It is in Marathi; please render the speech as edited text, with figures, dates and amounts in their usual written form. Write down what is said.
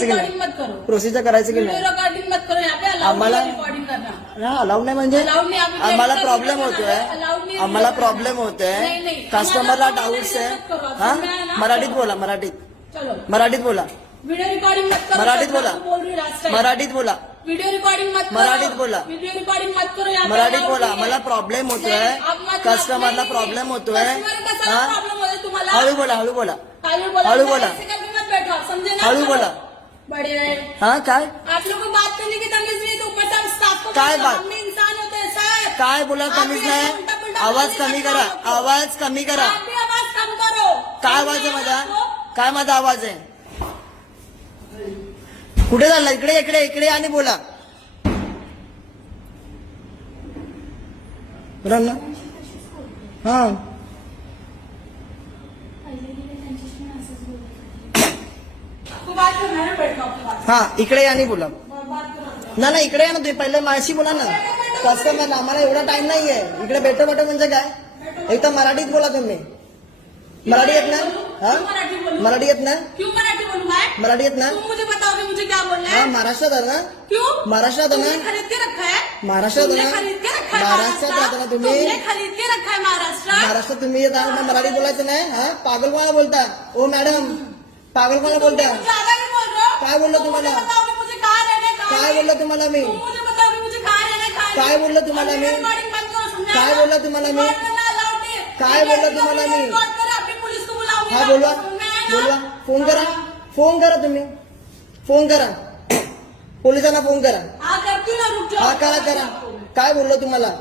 रिकॉर्डिंग मत करो, प्रोसिजर करायचं की वीडियो नाही रिकॉर्डिंग मत करो. यहाँ पे अलाउड आम्हाला- रिकॉर्डिंग करना. हा अलाउड नाही म्हणजे अलाउड नाही. आम्ही आम्हाला टेलिकास्ट प्रॉब्लेम video होतोय बनाना, allowed नाही आम्हाला video प्रॉब्लेम बनाना. होतोय नाही, नाही. कस्टमरला आम्हाला डाऊट्स आहे मत करो. हा समजा ना. मराठीत बोला मराठीत चलो मराठीत बोला वीडियो रिकॉर्डिंग मत करो. मराठीत सर, बोला. मैं बोल रही हूँ last time. मराठीत बोला वीडियो रिकॉर्डिंग मत करो. मराठीत बोला. वीडियो रिकॉर्डिंग मत करो. यहाँ पे मराठीत allowed बोला नहीं है. मला प्रॉब्लेम होतोय नाही, आप मत- कस्टमरला नाही, प्रॉब्लेम नाही. होतोय कस्टमर कसा हा प्रॉब्लेम होतोय तुम्हाला? हळू बोला हळू बोला हळू बोला. हळू बोला. ऐसे करके मत बैठो आप, समझे ना? हळू बोला. बड़े रहे. हा काय आप लोगों को बात करने की तमीज नहीं तो ऊपर से स्टाफ को काय बोलो, बात? हम भी इंसान होते हैं सर. काय बोला आप कमीच भी नाही ऐसे उलटा-पुलटा आवाज बोलने कमी लगता करा आपको. आवाज कमी करा आप भी आवाज कम करो. काय आवाज आहे समझे माझा आपको? काय माझा आवाज आहे कुठे चालला इकडे इकडे इकडे आणि बोला बरं ना हा आपको बात करना है, बैठो आपकी बात. हा इकडे आणि बोला बात करो. ना इकडे या ना तुम्ही पहिले माझ्याशी बोला ना कस्टमर आम्हाला एवढा टाइम नाहीये इकडे बेटो बेटो म्हणजे काय एक तर मराठीत बोला तुम्ही मराठी येत ना हा क्यों मराठी बोलूं? मराठी येत ना क्यों मराठी बोलूं मैं? मराठी येत ना तुम मुझे बताओगे मुझे क्या बोलना हा है? महाराष्ट्रात आहे ना क्यों? महाराष्ट्रात आहे तुमने ना खरीद के रखा है? महाराष्ट्रात तुमने आहे ना खरीद के रखा है महाराष्ट्रात राहता ना तुम्ही तुमने खरीद के रखा है महाराष्ट्र. महाराष्ट्रात तुम्ही येत आहात ना मराठी बोलायचं नाही हा पागल कोणा बोलता ओ मॅडम पागल कोणा बोलता तुम ज्यादा नहीं बोल रहे हो. काय बोललो तुम तुम्हाला? मुझे बताओगे मुझे कहाँ रहना है, कहाँ काय नहीं. बोललो तुम्हाला मी तुम मुझे बताओगे मुझे कहाँ रहना है, कहाँ काय नहीं. बोललो तुम्हाला मी? और recording बंद करो, समझा काय ना? बोललो तुम्हाला मी? Record करना allowed नहीं है. काय बोललो Video तुम्हाला मी? record करो, अपनी पुलिस को बुलाऊंगी हा मैं. बोलवा समझ में आया ना? बोलवा फोन करा फोन करा तुम्ही फोन करा पोलिसांना फोन करा हाँ करती हूँ ना, रुक जाओ. हा करा करा काय बोललो तुम्हाला